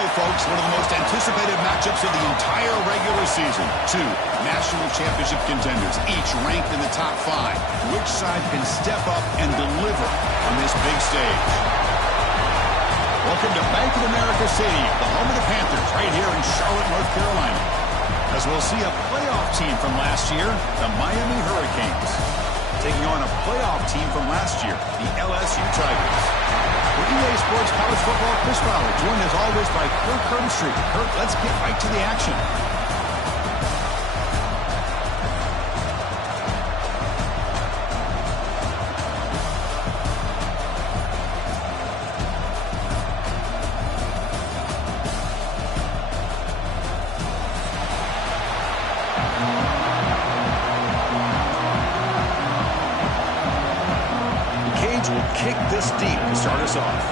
go, folks. One of the most anticipated matchups of the entire regular season. Two national championship contenders, each ranked in the top 5. Which side can step up and deliver on this big stage? Welcome to Bank of America Stadium, the home of the Panthers, right here in Charlotte, North Carolina. As we'll see a playoff team from last year, the Miami Hurricanes, taking on a playoff team from last year, the LSU Tigers. For EA Sports College Football, Chris Fowler, joined as always by Kirk Herbstreit. Kirk, let's get right to the action. Will kick this deep to start us off.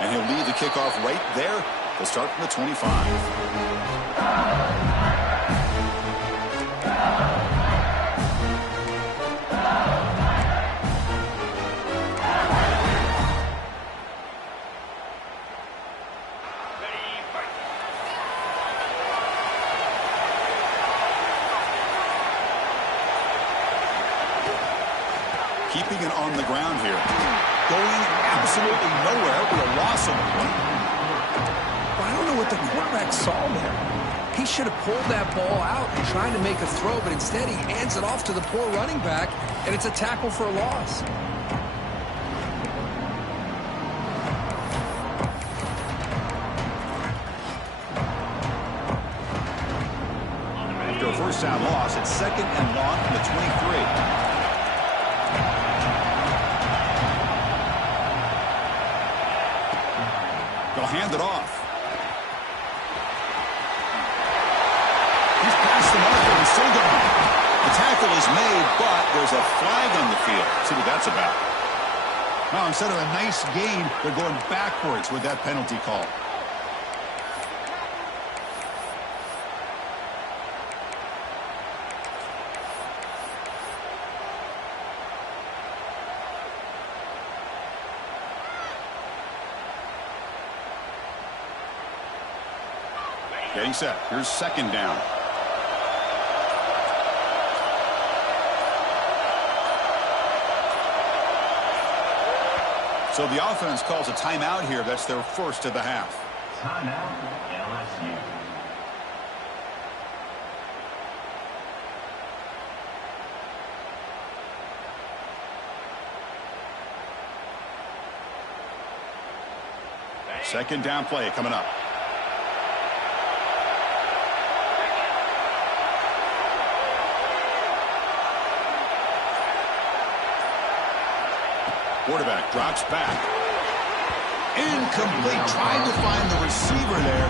And he'll lead the kickoff right there to start from the 25. Keeping it on the ground here. Going absolutely nowhere with a loss on the play. Well, I don't know what the quarterback saw there. He should have pulled that ball out and tried to make a throw, but instead he hands it off to the poor running back, and it's a tackle for a loss. After a first down loss, it's second and long from the 23. They'll hand it off. He's past the marker and still gone. The tackle is made, but there's a flag on the field. See what that's about. Now, instead of a nice gain, they're going backwards with that penalty call. Getting set. Here's second down. So the offense calls a timeout here. That's their first of the half. Timeout, LSU. Second down play coming up. Quarterback drops back. Incomplete. Tried to find the receiver there.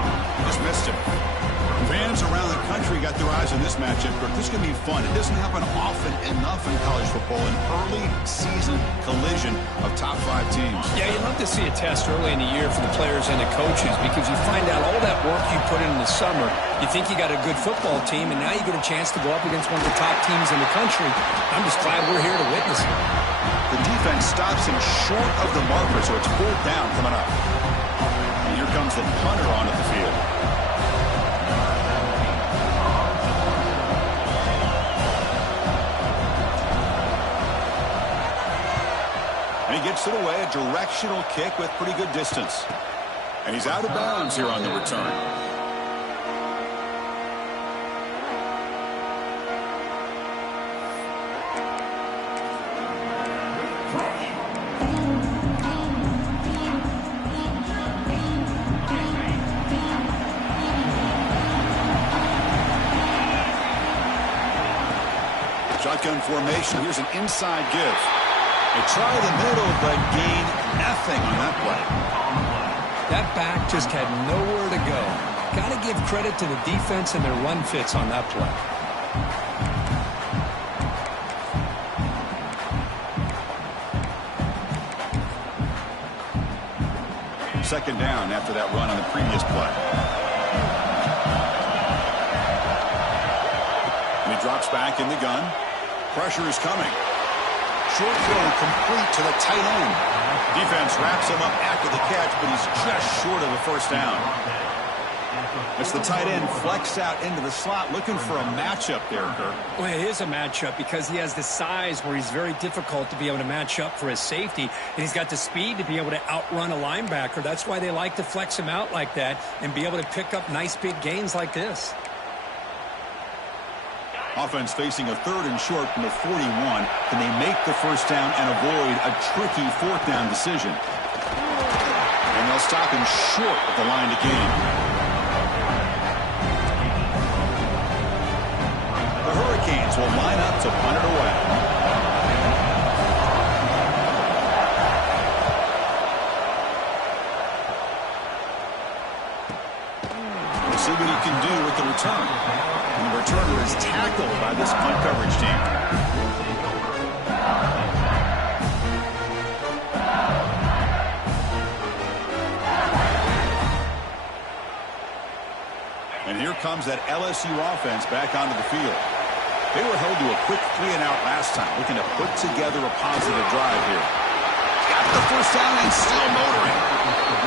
Just missed him. Fans around the country got their eyes on this matchup. But this is going to be fun. It doesn't happen often enough in college football. An early season collision of top 5 teams. Yeah, you love to see a test early in the year for the players and the coaches because you find out all that work you put in the summer. You think you got a good football team, and now you get a chance to go up against one of the top teams in the country. I'm just glad we're here to witness it. The defense stops him short of the marker, so it's fourth down coming up. And here comes the punter onto the field. And he gets it away, a directional kick with pretty good distance. And he's out of bounds here on the return. Shotgun formation. Here's an inside give. They try the middle, but gain nothing on that play. That back just had nowhere to go. Got to give credit to the defense and their run fits on that play. Second down after that run on the previous play. And he drops back in the gun. Pressure is coming. Short throw complete to the tight end. Defense wraps him up after the catch, but he's just short of the first down. As the tight end flexed out into the slot, looking for a matchup there, Kirk. Well, it is a matchup because he has the size where he's very difficult to be able to match up for his safety, and he's got the speed to be able to outrun a linebacker. That's why they like to flex him out like that and be able to pick up nice big gains like this. Offense facing a 3rd and short from the 41. Can they make the first down and avoid a tricky 4th down decision? And they'll stop him short of the line to gain. The Hurricanes will line up to punt it away. We'll see what he can do with the return. And the returner is tackled by this punt coverage team. And here comes that LSU offense back onto the field. They were held to a quick 3-and-out last time, looking to put together a positive drive here. Got the first down and still motoring.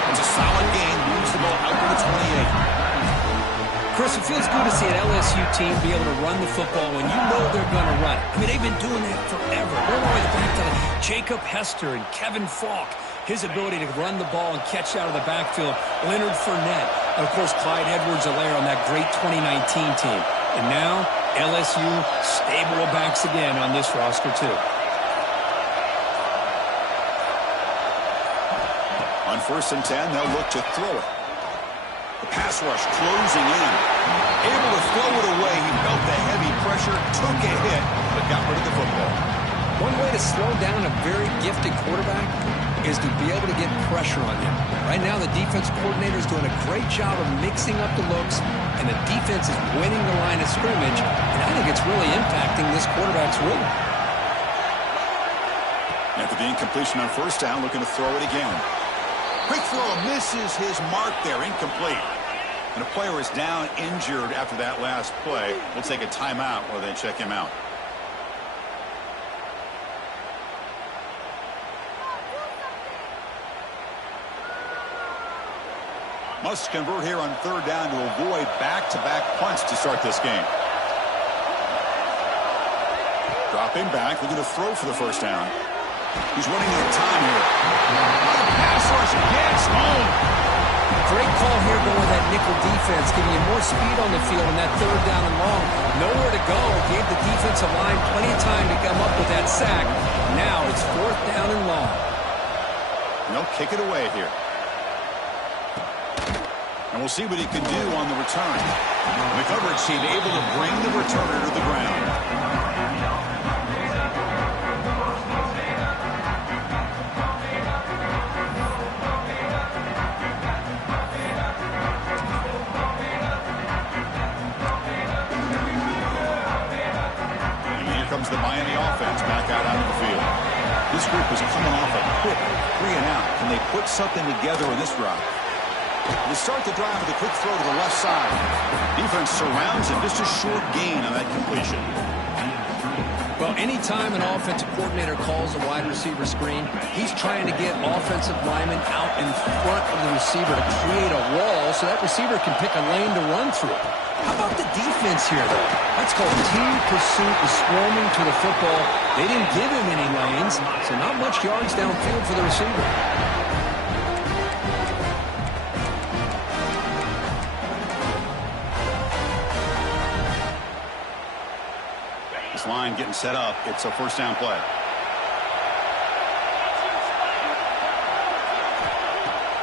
It's a solid game. Moves the ball out to the 28. Chris, it feels good to see an LSU team be able to run the football when you know they're going to run it. I mean, they've been doing that forever. Going all the way back to Jacob Hester and Kevin Falk. His ability to run the ball and catch out of the backfield. Leonard Fournette. And, of course, Clyde Edwards-Helaire on that great 2019 team. And now, LSU stable of backs again on this roster, too. On 1st and 10, they'll look to throw it. The pass rush closing in. Able to throw it away. He felt the heavy pressure, took a hit, but got rid of the football. One way to slow down a very gifted quarterback is to be able to get pressure on him. Right now, the defense coordinator is doing a great job of mixing up the looks, and the defense is winning the line of scrimmage, and I think it's really impacting this quarterback's rhythm. After the incompletion on 1st down, looking to throw it again. Quick throw misses his mark there, incomplete. And a player is down injured after that last play. We'll take a timeout while they check him out. Must convert here on 3rd down to avoid back-to-back punts to start this game. Dropping back, looking to throw for the first down. He's running out of time here. The pass rush gets home. Great call here going with that nickel defense, giving you more speed on the field in that 3rd down and long. Nowhere to go. Gave the defensive line plenty of time to come up with that sack. Now it's 4th down and long. And they'll kick it away here. And we'll see what he can do on the return. And the coverage team able to bring the returner to the ground. And here comes the Miami offense back out onto the field. This group is coming off a quick 3-and-out. Can they put something together in this drive? They start the drive with a quick throw to the left side. Defense surrounds him. Just a short gain on that completion. Well, anytime an offensive coordinator calls a wide receiver screen, he's trying to get offensive linemen out in front of the receiver to create a wall so that receiver can pick a lane to run through. How about the defense here, though? That's called team pursuit and swarming to the football. They didn't give him any lanes, so not much yards downfield for the receiver. Line getting set up. It's a 1st down play.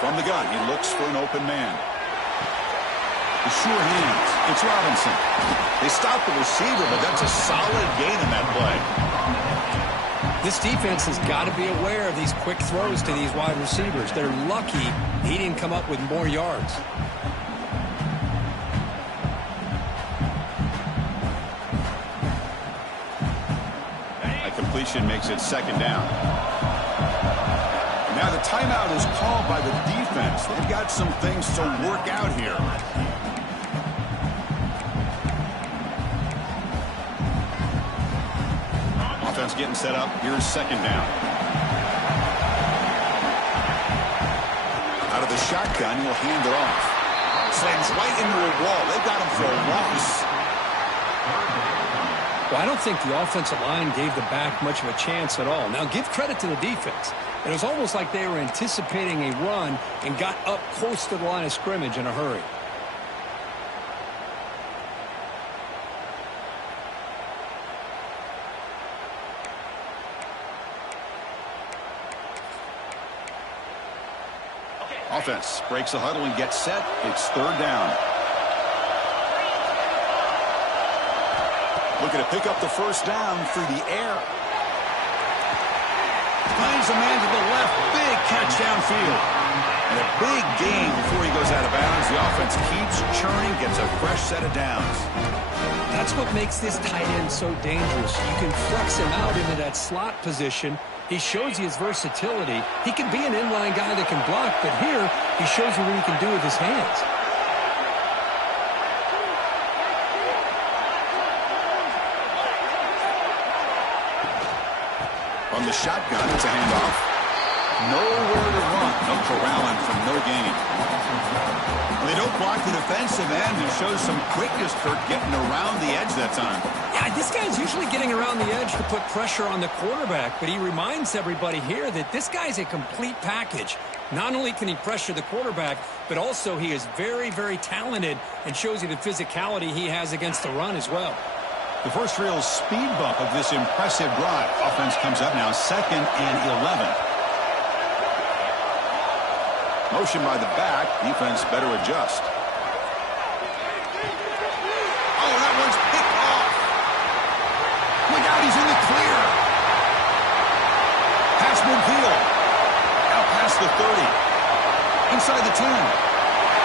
From the gun, he looks for an open man. The sure hands. It's Robinson. They stop the receiver, but that's a solid gain in that play. This defense has got to be aware of these quick throws to these wide receivers. They're lucky he didn't come up with more yards. Completion makes it 2nd down. And now the timeout is called by the defense. They've got some things to work out here. downs getting set up. Here's second down. Out of the shotgun, he'll hand it off. Slams right into a wall. They've got him for a loss. Well, I don't think the offensive line gave the back much of a chance at all. Now, give credit to the defense. It was almost like they were anticipating a run and got up close to the line of scrimmage in a hurry. Offense breaks the huddle and gets set. It's third down. Looking to pick up the first down through the air. Finds a man to the left. Big catch downfield. And a big gain before he goes out of bounds. The offense keeps churning, gets a fresh set of downs. That's what makes this tight end so dangerous. You can flex him out into that slot position. He shows you his versatility. He can be an inline guy that can block, but here he shows you what he can do with his hands. From the shotgun, it's a handoff. Nowhere to run. No corralling from no gain. They don't block the defensive end and shows some quickness, Kirk, getting around the edge that time. Yeah, this guy's usually getting around the edge to put pressure on the quarterback, but he reminds everybody here that this guy's a complete package. Not only can he pressure the quarterback, but also he is very, very talented and shows you the physicality he has against the run as well. The first real speed bump of this impressive drive. Offense comes up now, 2nd and 11. Motion by the back. Defense better adjust. Oh, that one's picked off. Look out, he's in the clear. Pass midfield. Out past the 30. Inside the 10.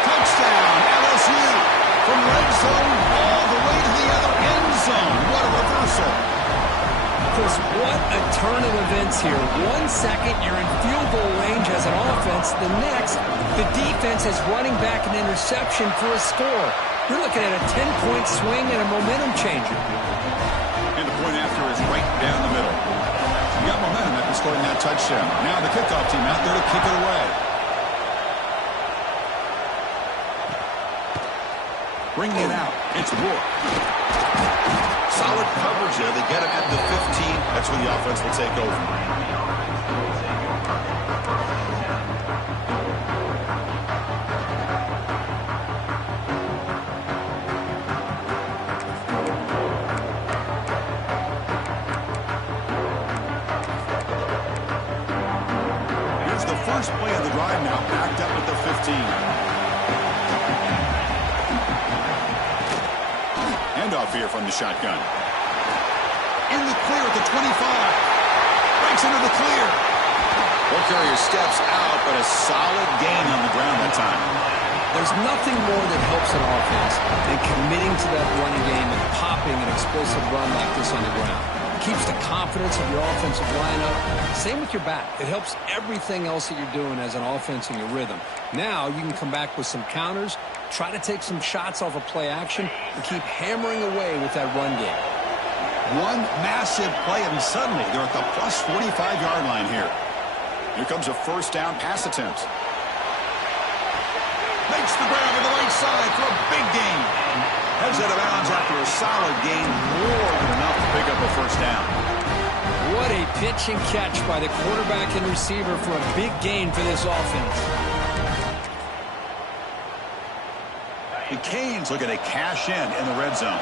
Touchdown, LSU. From red zone all the way to the other end zone. What a reversal. Chris, what a turn of events here. 1 second, you're in field goal range as an offense. The next, the defense is running back an interception for a score. You're looking at a 10-point swing and a momentum changer. And the point after is right down the middle. You got momentum after scoring that touchdown. Now the kickoff team out there to kick it away. Bringing it out. It's Rourke. Solid coverage there. They get him at the 15. That's where the offense will take over. Here's the first play of the drive now, backed up at the 15. Handoff here from the shotgun. In the clear at the 25. Breaks into the clear. Ball carrier steps out, but a solid gain on the ground that time. There's nothing more that helps an offense than committing to that running game and popping an explosive run like this on the ground. It keeps the confidence of your offensive lineup. Same with your back. It helps everything else that you're doing as an offense in your rhythm. Now you can come back with some counters, try to take some shots off of play action, and keep hammering away with that run game. One massive play, and suddenly they're at the plus 45-yard line here. Here comes a first down pass attempt. Makes the grab on the right side for a big gain. Heads out of bounds after a solid gain, more than enough to pick up a first down. What a pitch and catch by the quarterback and receiver for a big gain for this offense. The Canes looking to cash in the red zone.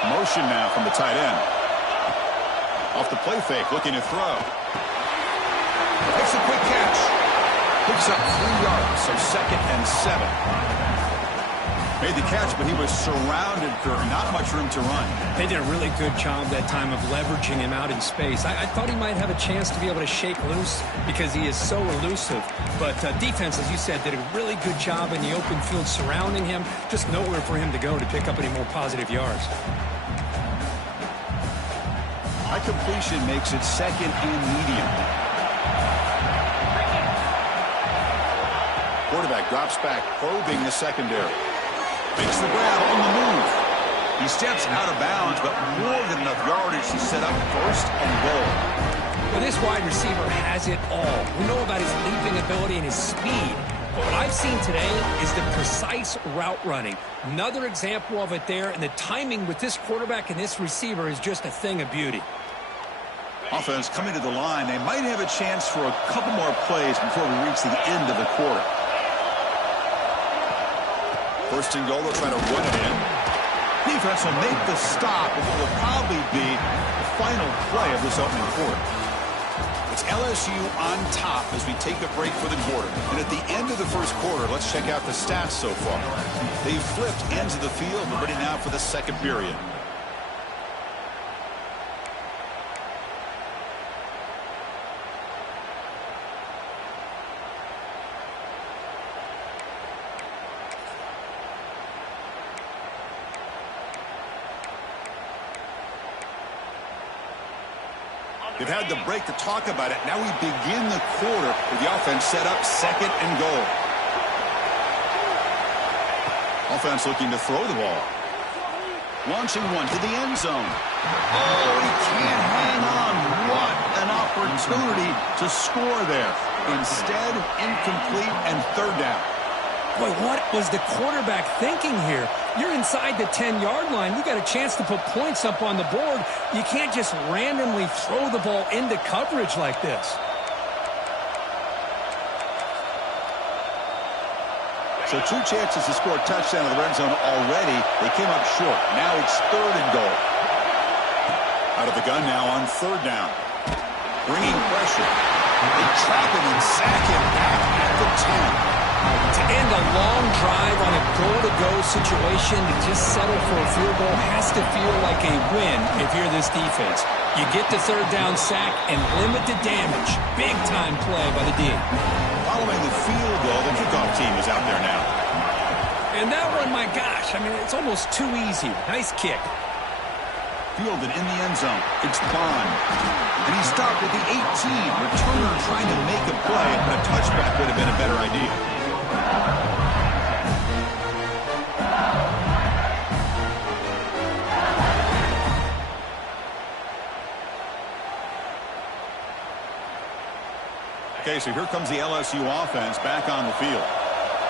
Motion now from the tight end. Off the play fake, looking to throw. Makes a quick catch. Picks up 3 yards, so 2nd and 7. Made the catch, but he was surrounded, Kirk. Not much room to run. They did a really good job that time of leveraging him out in space. I thought he might have a chance to be able to shake loose because he is so elusive. But defense, as you said, did a really good job in the open field surrounding him. Just nowhere for him to go to pick up any more positive yards. High completion makes it 2nd and medium. Quarterback drops back, probing the secondary. Makes the grab on the move. He steps out of bounds, but more than enough yardage to set up first and goal. Well, this wide receiver has it all. We know about his leaping ability and his speed. But what I've seen today is the precise route running. Another example of it there, and the timing with this quarterback and this receiver is just a thing of beauty. Offense coming to the line. They might have a chance for a couple more plays before we reach the end of the quarter. First and goal, they'll try to run it in. Defense will make the stop of what will probably be the final play of this opening quarter. It's LSU on top as we take a break for the quarter. And at the end of the first quarter, let's check out the stats so far. They've flipped ends of the field. We're ready now for the second period. They've had the break to talk about it. Now we begin the quarter with the offense set up second and goal. Offense looking to throw the ball. Launching one to the end zone. Oh, he can't hang on. What an opportunity to score there. Instead, incomplete and third down. Boy, what was the quarterback thinking here? You're inside the 10-yard line. You got a chance to put points up on the board. You can't just randomly throw the ball into coverage like this. So 2 chances to score a touchdown in the red zone already. They came up short. Now it's third and goal. Out of the gun now on third down. Bringing pressure. They trap him and sack him back at the 10. To end a long drive on a goal-to-go situation, to just settle for a field goal has to feel like a win if you're this defense. You get the third down sack and limit the damage. Big-time play by the D. Following the field goal, the kickoff team is out there now. And that one, my gosh, I mean, it's almost too easy. Nice kick. Fielded in the end zone. It's Bond. And he stopped at the 18. Returner trying to make a play, but a touchback would have been a better idea. Okay, so here comes the LSU offense back on the field.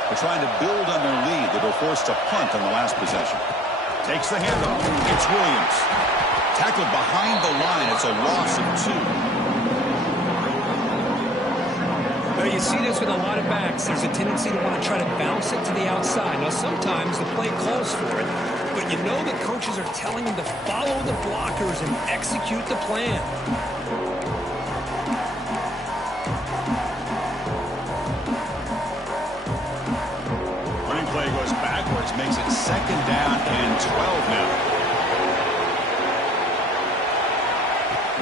They're trying to build on their lead. They were forced to punt on the last possession. Takes the handoff. It's Williams. Tackled behind the line. It's a loss of 2. Well, you see this with a lot of backs. There's a tendency to want to try to bounce it to the outside. Now, sometimes the play calls for it, but you know the coaches are telling them to follow the blockers and execute the plan. Running play goes backwards, makes it second down and 12 now.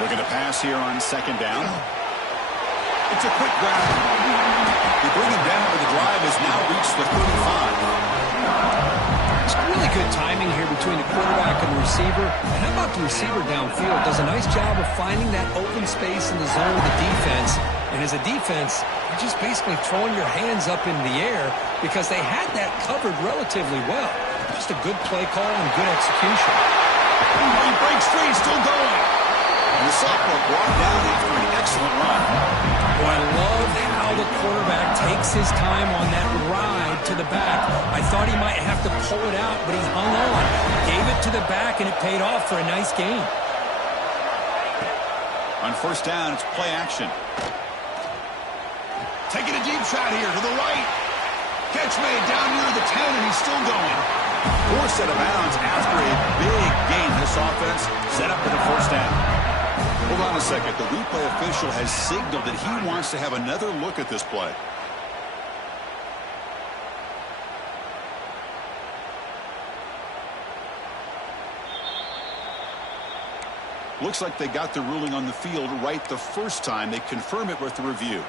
Looking to pass here on second down. It's a quick grab. They bring him down, but the drive has now reached the 35. It's really good timing here between the quarterback and the receiver. And how about the receiver downfield? Does a nice job of finding that open space in the zone of the defense. And as a defense, you're just basically throwing your hands up in the air because they had that covered relatively well. Just a good play call and good execution. He breaks free, still going. And the sophomore brought down after an excellent run. Oh, I love how the quarterback takes his time on that ride to the back. I thought he might have to pull it out, but he hung on. Gave it to the back, and it paid off for a nice gain. On first down, it's play action. Taking a deep shot here to the right. Catch made down near the 10, and he's still going. Forced out of bounds after a big gain. This offense set up for the first down. Hold on a second. The replay official has signaled that he wants to have another look at this play. Looks like they got the ruling on the field right the first time. They confirm it with the review.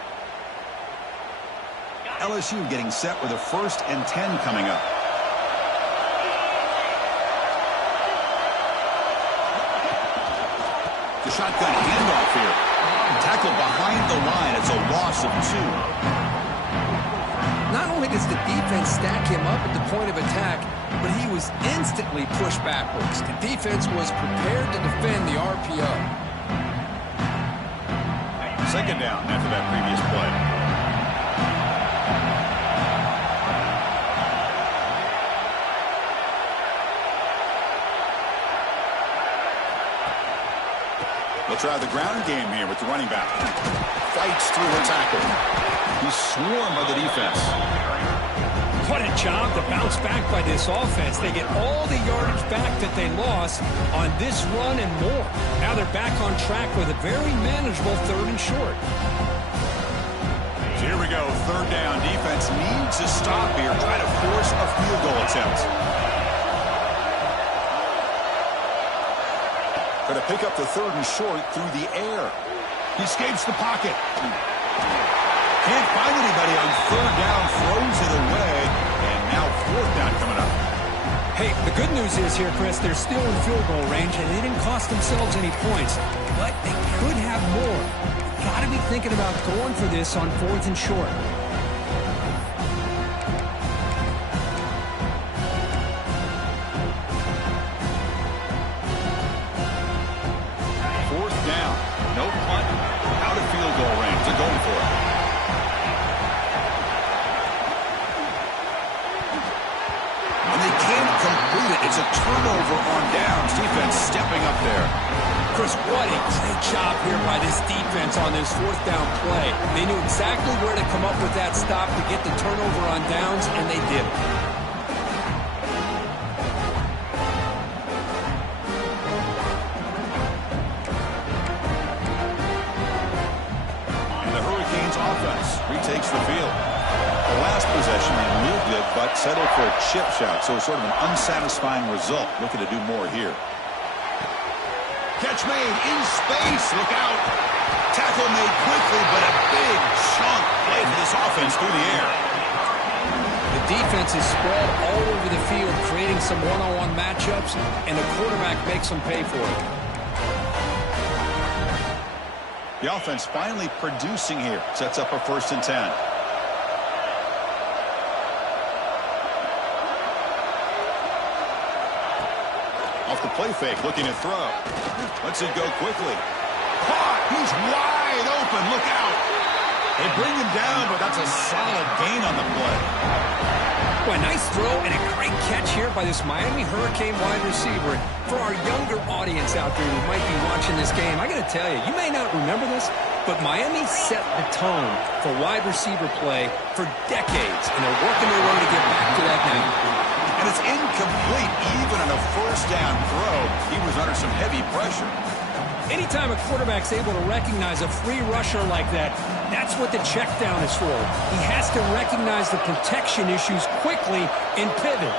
LSU getting set with a 1st and 10 coming up. The shotgun handoff here. Tackled behind the line. It's a loss of 2. Not only only does the defense stack him up at the point of attack, but he was instantly pushed backwards. The defense was prepared to defend the RPO. Second down after that previous play. They'll try the ground game here with the running back. Fights through a tackle. He's swarmed by the defense. What a job to bounce back by this offense. They get all the yardage back that they lost on this run and more. Now they're back on track with a very manageable 3rd and short. So here we go, 3rd down. Defense needs a stop here. Try to force a field goal attempt. Going to pick up the 3rd and short through the air. He escapes the pocket. Can't find anybody on 3rd down. Throws it away. And now 4th down coming up. Hey, the good news is here, Chris, they're still in field goal range, and they didn't cost themselves any points. But they could have more. Got to be thinking about going for this on 4th and short. 4th down. No punt. Out of field goal range. They're going for it. And they can't complete it. It's a turnover on downs. Defense stepping up there. Chris, what a great job here by this defense on this 4th down play. They knew exactly where to come up with that stop to get the turnover on downs, and they did it. And the Hurricanes offense retakes the field. The last possession, they moved it, but settled for a chip shot, so sort of an unsatisfying result. Looking to do more here. Catch made in space. Look out. Tackle made quickly, but a big chunk play for this offense through the air. The defense is spread all over the field, creating some one-on-one matchups, and the quarterback makes them pay for it. The offense finally producing here. Sets up a 1st and 10. Off the play fake, looking to throw. Lets it go quickly. Caught! He's wide open. Look out! They bring him down, but that's a solid gain on the play. Boy, nice throw and a great catch here by this Miami Hurricane wide receiver. For our younger audience out there who might be watching this game, I got to tell you, you may not remember this, but Miami set the tone for wide receiver play for decades, and they're working their way to get back to that now. And it's incomplete even on a 1st down throw. He was under some heavy pressure. Anytime a quarterback's able to recognize a free rusher like that, that's what the check down is for. He has to recognize the protection issues quickly and pivot.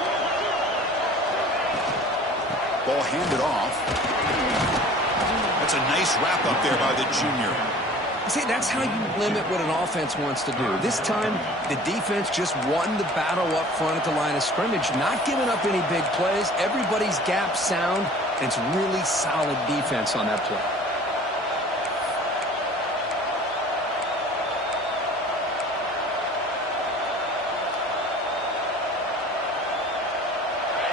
Ball handed off. That's a nice wrap up there by the junior. See, that's how you limit what an offense wants to do. This time, the defense just won the battle up front at the line of scrimmage, not giving up any big plays. Everybody's gap sound, and it's really solid defense on that play.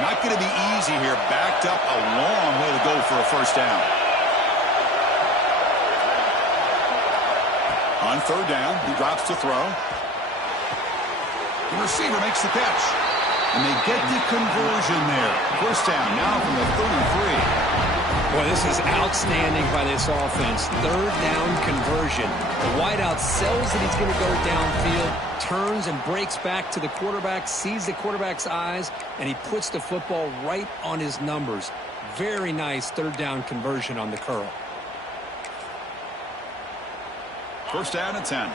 Not going to be easy here. Backed up a long way to go for a 1st down. On 3rd down, he drops to throw. The receiver makes the catch. And they get the conversion there. 1st down now from the 33. Boy, this is outstanding by this offense. 3rd down conversion. The wideout sells that he's going to go downfield, turns and breaks back to the quarterback, sees the quarterback's eyes, and he puts the football right on his numbers. Very nice 3rd down conversion on the curl. 1st down and 10.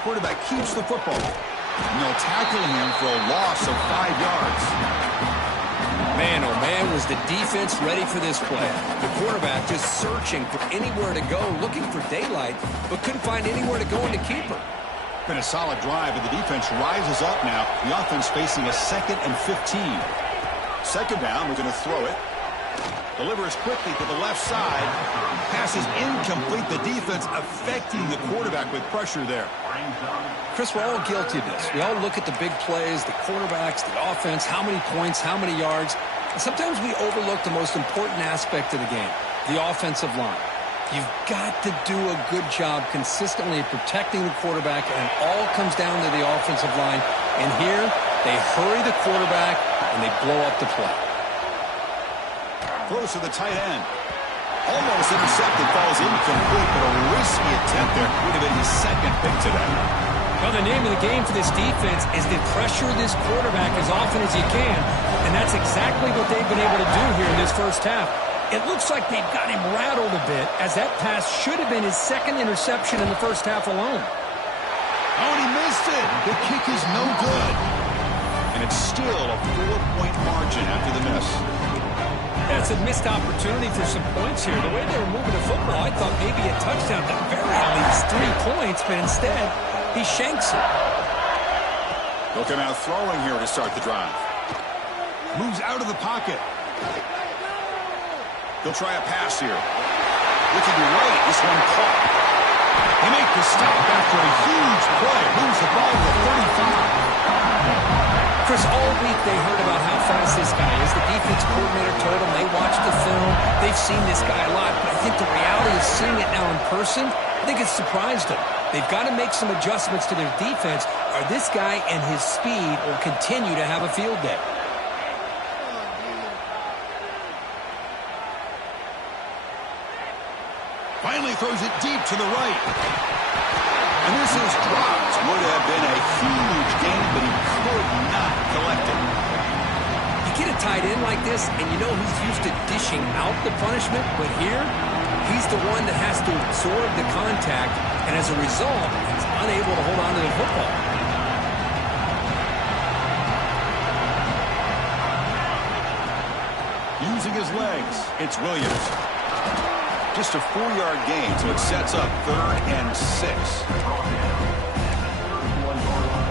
Quarterback keeps the football. And they'll tackle him for a loss of 5 yards. Man, oh man, was the defense ready for this play. The quarterback just searching for anywhere to go, looking for daylight, but couldn't find anywhere to go in the keeper. Been a solid drive, and the defense rises up now. The offense facing a 2nd and 15. 2nd down, we're going to throw it. Delivers quickly to the left side. Pass is incomplete. The defense affecting the quarterback with pressure there. Chris, we're all guilty of this. We all look at the big plays, the quarterbacks, the offense, how many points, how many yards. And sometimes we overlook the most important aspect of the game, the offensive line. You've got to do a good job consistently protecting the quarterback, and it all comes down to the offensive line. And here, they hurry the quarterback, and they blow up the play. Throws to the tight end. Almost intercepted, falls incomplete, but a risky attempt there. Would have been his second pick today. Well, the name of the game for this defense is to pressure this quarterback as often as you can, and that's exactly what they've been able to do here in this first half. It looks like they've got him rattled a bit, as that pass should have been his second interception in the first half alone. Oh, and he missed it. The kick is no good. And it's still a 4-point margin after the miss. That's a missed opportunity for some points here. The way they were moving the football, I thought maybe a touchdown, at the very least 3 points, but instead, he shanks it. They'll come out throwing here to start the drive. Moves out of the pocket. He'll try a pass here. Looking right, this one caught. They make the stop after a huge play. Moves the ball to the 35. Chris, all week they heard about how fast this guy is. The defense coordinator told them they watched the film. They've seen this guy a lot, but I think the reality of seeing it now in person, I think it's surprised them. They've got to make some adjustments to their defense, or this guy and his speed will continue to have a field day. Finally throws it deep to the right. And this is dropped. Would have been a huge gain, but he could not collect it. You get a tight end like this, and you know he's used to dishing out the punishment, but here, he's the one that has to absorb the contact, and as a result, he's unable to hold on to the football. Using his legs, it's Williams. Just a 4-yard gain, so it sets up 3rd and 6.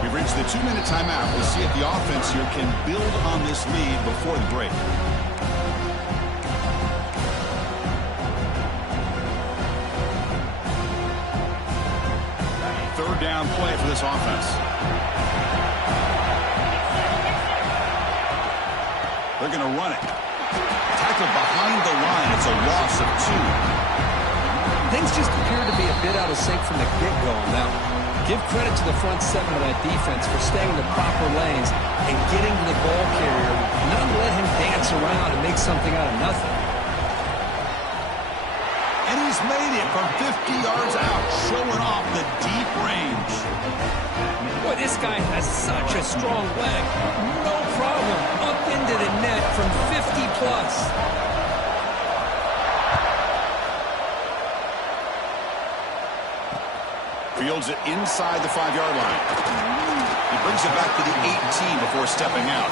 We've reached the 2-minute timeout. We'll see if the offense here can build on this lead before the break. Third down play for this offense. They're going to run it. Tackled behind the line. It's a loss of 2. Things just appear to be a bit out of sync from the get-go on that one. Give credit to the front 7 of that defense for staying in the proper lanes and getting to the ball carrier, not let him dance around and make something out of nothing. And he's made it from 50 yards out, showing off the deep range. Boy, this guy has such a strong leg. No problem. Up into the net from 50-plus. Fields it inside the 5-yard line. He brings it back to the 18 before stepping out.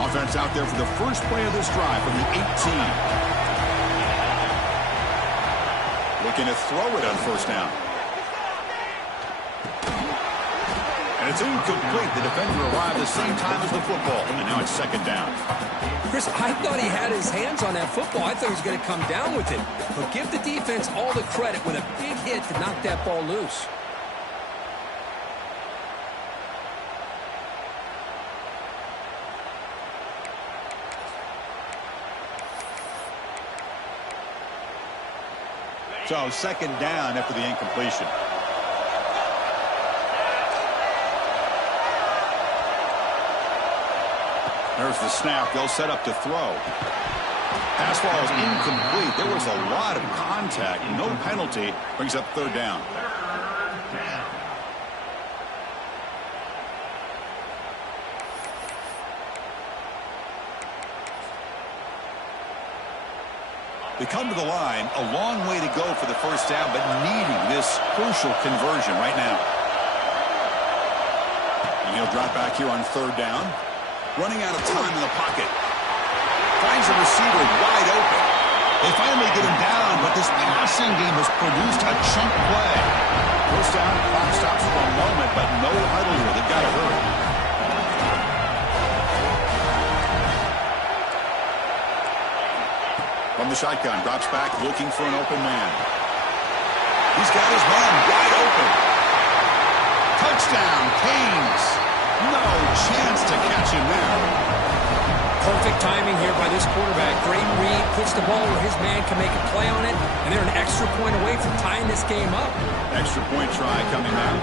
Offense out there for the first play of this drive from the 18. Looking to throw it on first down. And it's incomplete. The defender arrived the same time as the football. And now it's 2nd down. Chris, I thought he had his hands on that football. I thought he was going to come down with it. But give the defense all the credit with a big hit to knock that ball loose. So 2nd down after the incompletion. There's the snap. They'll set up to throw. Pass ball is incomplete. There was a lot of contact. No penalty. Brings up 3rd down. They come to the line, a long way to go for the first down, but needing this crucial conversion right now. And he'll drop back here on 3rd down. Running out of time in the pocket. Finds a receiver wide open. They finally get him down, but this passing game has produced a chunk play. First down, clock stops for a moment, but no huddle here. They've got to hurry. From the shotgun, drops back, looking for an open man. He's got his man wide open. Touchdown, Canes. No chance to catch him there. Perfect timing here by this quarterback. Great read, puts the ball where his man can make a play on it, and they're an extra point away from tying this game up. Extra point try coming now.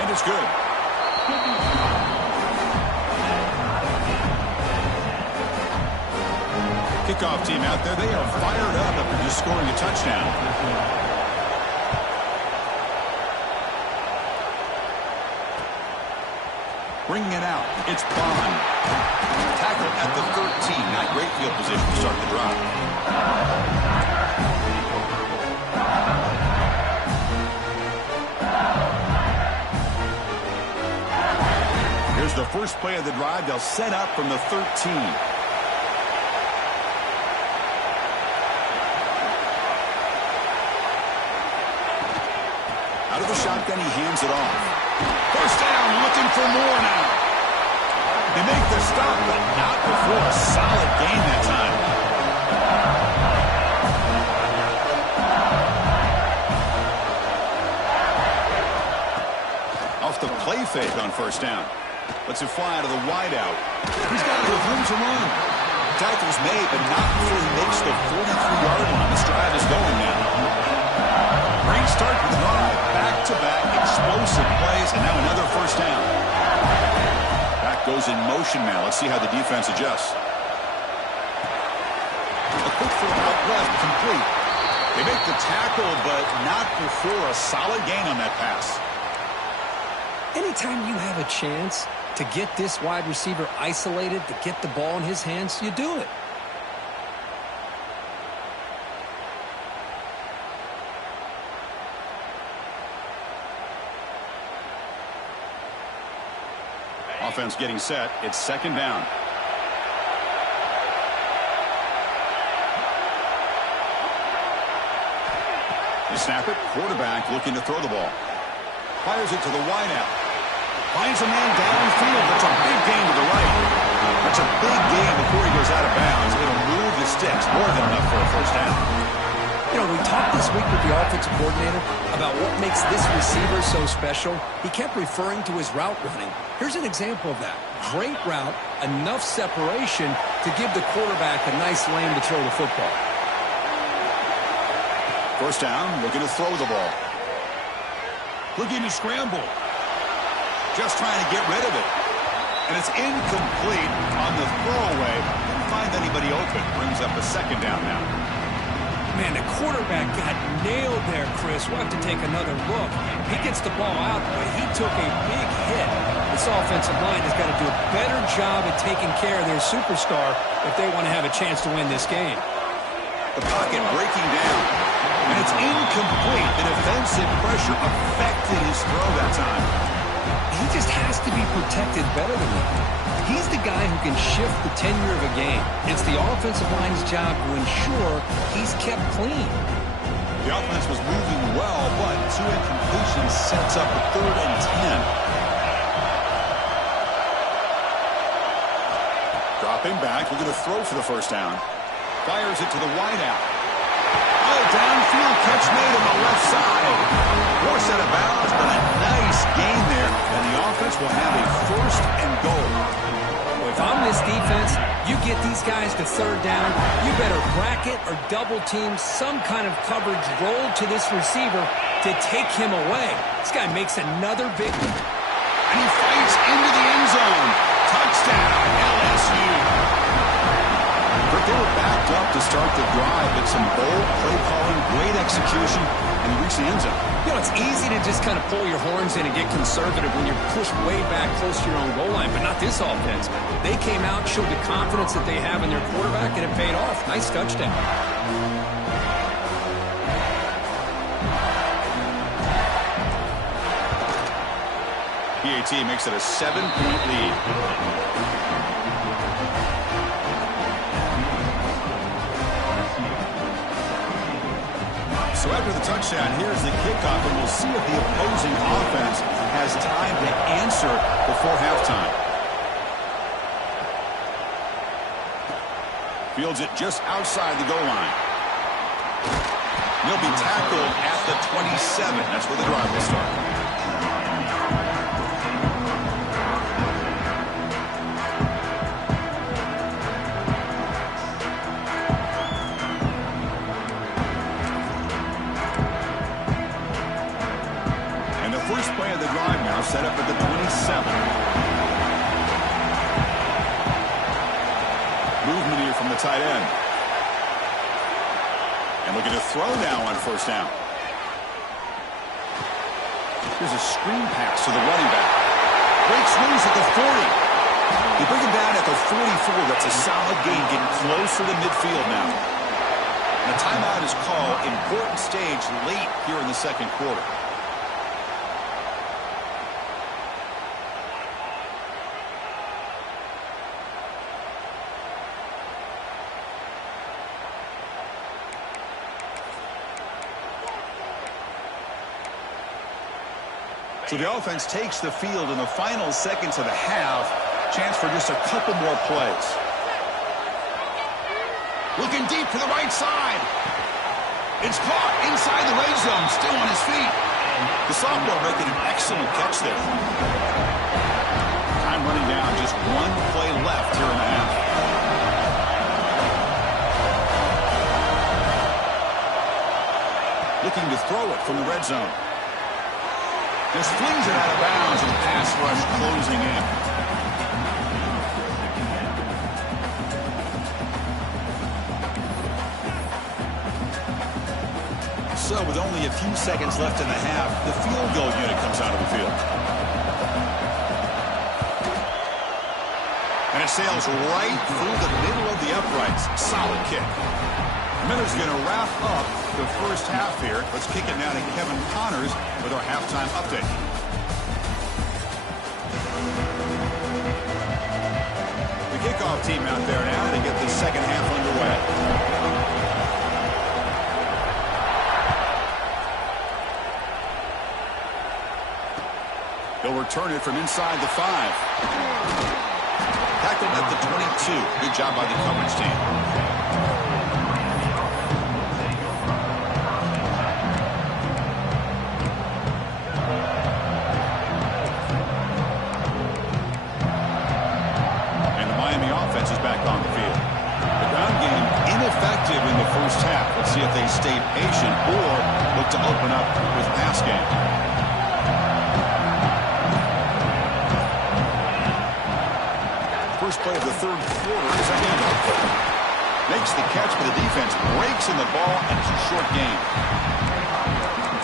And it's good. Kickoff team out there, they are fired up after just scoring a touchdown. Bringing it out, it's Bond. Tackle at the 13. Not great field position to start the drive. Here's the first play of the drive. They'll set up from the 13. Out of the shotgun, he hands it off. First down, looking for more now. They make the stop, but not before a solid gain that time. Off the play fake on first down. Lets it fly out of the wideout. He's got a little room to run. Tackle's made, but not before he makes the 43-yard line. This drive is going now. Great start to the drive. Back-to-back explosive plays, and now another first down. Back goes in motion now. Let's see how the defense adjusts. A quick throw out left, complete. They make the tackle, but not before a solid gain on that pass. Anytime you have a chance to get this wide receiver isolated, to get the ball in his hands, you do it. Offense getting set. It's second down. They snap it. Quarterback looking to throw the ball. Fires it to the wideout. Finds a man downfield. That's a big gain to the right. That's a big gain before he goes out of bounds. It'll move the sticks. More than enough for a first down. You know, we talked this week with the offensive coordinator about what makes this receiver so special. He kept referring to his route running. Here's an example of that. Great route, enough separation to give the quarterback a nice lane to throw the football. First down, looking to throw the ball. Looking to scramble. Just trying to get rid of it. And it's incomplete on the throwaway. Didn't find anybody open. Brings up a second down now. Man, the quarterback got nailed there, Chris. We'll have to take another look. He gets the ball out, but he took a big hit. This offensive line has got to do a better job at taking care of their superstar if they want to have a chance to win this game. The pocket breaking down. And it's incomplete. The defensive pressure affected his throw that time. He just has to be protected better than that. He's the guy who can shift the tenure of a game. It's the offensive line's job to ensure he's kept clean. The offense was moving well, but two incompletions sets up a 3rd and 10. Dropping back, looking to throw for the first down. Fires it to the wideout. Oh, downfield catch made on the left side. Force out of bounds, but a nice gain there. And the offense will have a 1st and goal. If I'm this defense, you get these guys to 3rd down, you better bracket or double team some kind of coverage roll to this receiver to take him away. This guy makes another big one. And he fights into the end zone. Touchdown, LSU. But they were backed up to start the drive, but some bold play calling, great execution, and he reached the end zone. You know, it's easy to just kind of pull your horns in and get conservative when you're pushed way back close to your own goal line, but not this offense. They came out, showed the confidence that they have in their quarterback, and it paid off. Nice touchdown. PAT makes it a 7-point lead. So after the touchdown, here's the kickoff, and we'll see if the opposing offense has time to answer before halftime. Fields it just outside the goal line. He'll be tackled at the 27. That's where the drive will start. Set up at the 27. Movement here from the tight end. And looking to throw now on first down. Here's a screen pass to the running back. Breaks loose at the 40. They bring him down at the 44. That's a solid gain, getting closer to midfield now. And a timeout is called. Important stage late here in the second quarter. So the offense takes the field in the final seconds of the half. Chance for just a couple more plays. Looking deep to the right side. It's caught inside the red zone, still on his feet. The sophomore making an excellent catch there. Time running down, just one play left here in the half. Looking to throw it from the red zone. Just flings it out of bounds, and the pass rush closing in. So with only a few seconds left in the half, the field goal unit comes out of the field. And it sails right through the middle of the uprights. Solid kick. Miller's going to wrap up the first half here. Let's kick it now to Kevin Connors with our halftime update. The kickoff team out there now to get the second half underway. He'll return it from inside the 5. Tackled at the 22. Good job by the coverage team. In the first half. Let's see if they stay patient or look to open up with pass game. First play of the third quarter is a handoff. Makes the catch, but the defense breaks in the ball, and it's a short game.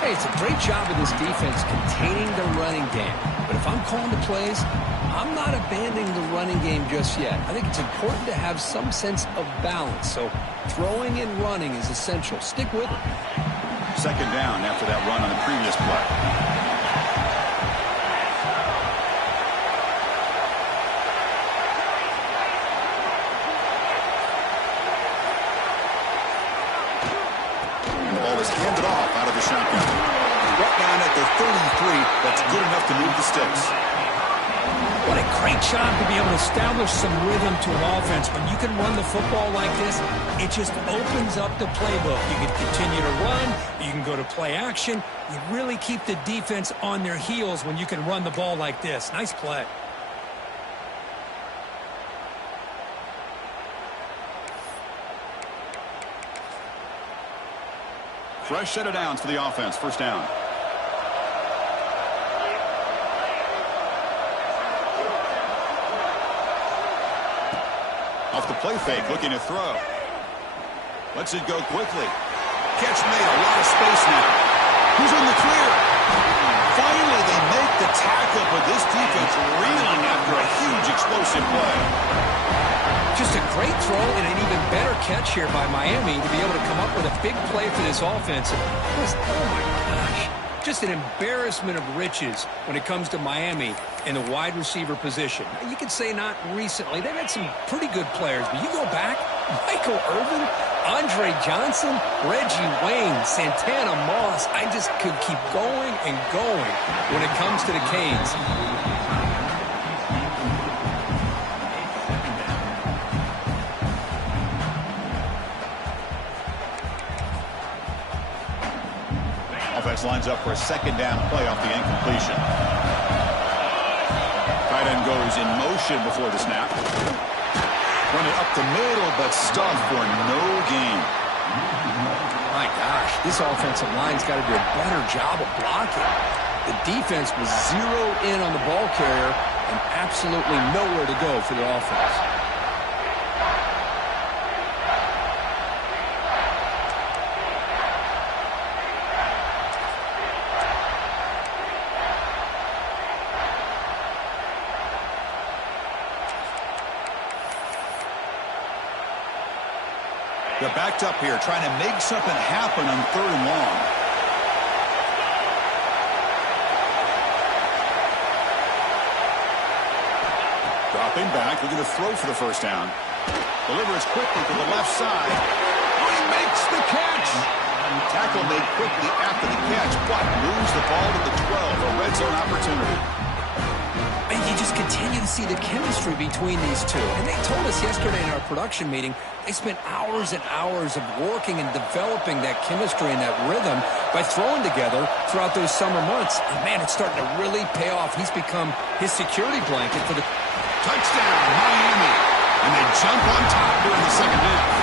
Hey, it's a great job of this defense containing the running game. But if I'm calling the plays, I'm not abandoning the running game just yet. I think it's important to have some sense of balance. So throwing and running is essential. Stick with it. Second down after that run on the previous play. And the ball is handed off out of the shotgun. Brought down at the 33. That's good enough to move the sticks. What a great job to be able to establish some rhythm to an offense. When you can run the football like this, it just opens up the playbook. You can continue to run. You can go to play action. You really keep the defense on their heels when you can run the ball like this. Nice play. Fresh set of downs for the offense. First down. Off the play fake, looking to throw. Lets it go quickly. Catch made, a lot of space now. Who's in the clear? Finally, they make the tackle, but this defense reeling after a huge explosive play. Just a great throw and an even better catch here by Miami to be able to come up with a big play for this offense. Oh my gosh. Just an embarrassment of riches when it comes to Miami in the wide receiver position. You could say not recently. They've had some pretty good players, but you go back, Michael Irvin, Andre Johnson, Reggie Wayne, Santana Moss. I just could keep going and going when it comes to the Canes. Offense lines up for a second down play off the incompletion. Tight end goes in motion before the snap. Run it up the middle, but stuffed for no gain. My gosh, this offensive line's got to do a better job of blocking. The defense was zeroed in on the ball carrier and absolutely nowhere to go for the offense. They're backed up here, trying to make something happen on 3rd and long. Dropping back, looking to throw for the first down. Delivers quickly to the left side. Oh, he makes the catch! Tackle made quickly after the catch, but moves the ball to the 12, a red zone opportunity. And you just continue to see the chemistry between these two. And they told us yesterday in our production meeting, they spent hours and hours of working and developing that chemistry and that rhythm by throwing together throughout those summer months. And, man, it's starting to really pay off. He's become his security blanket for the touchdown, Miami. And they jump on top during the second half.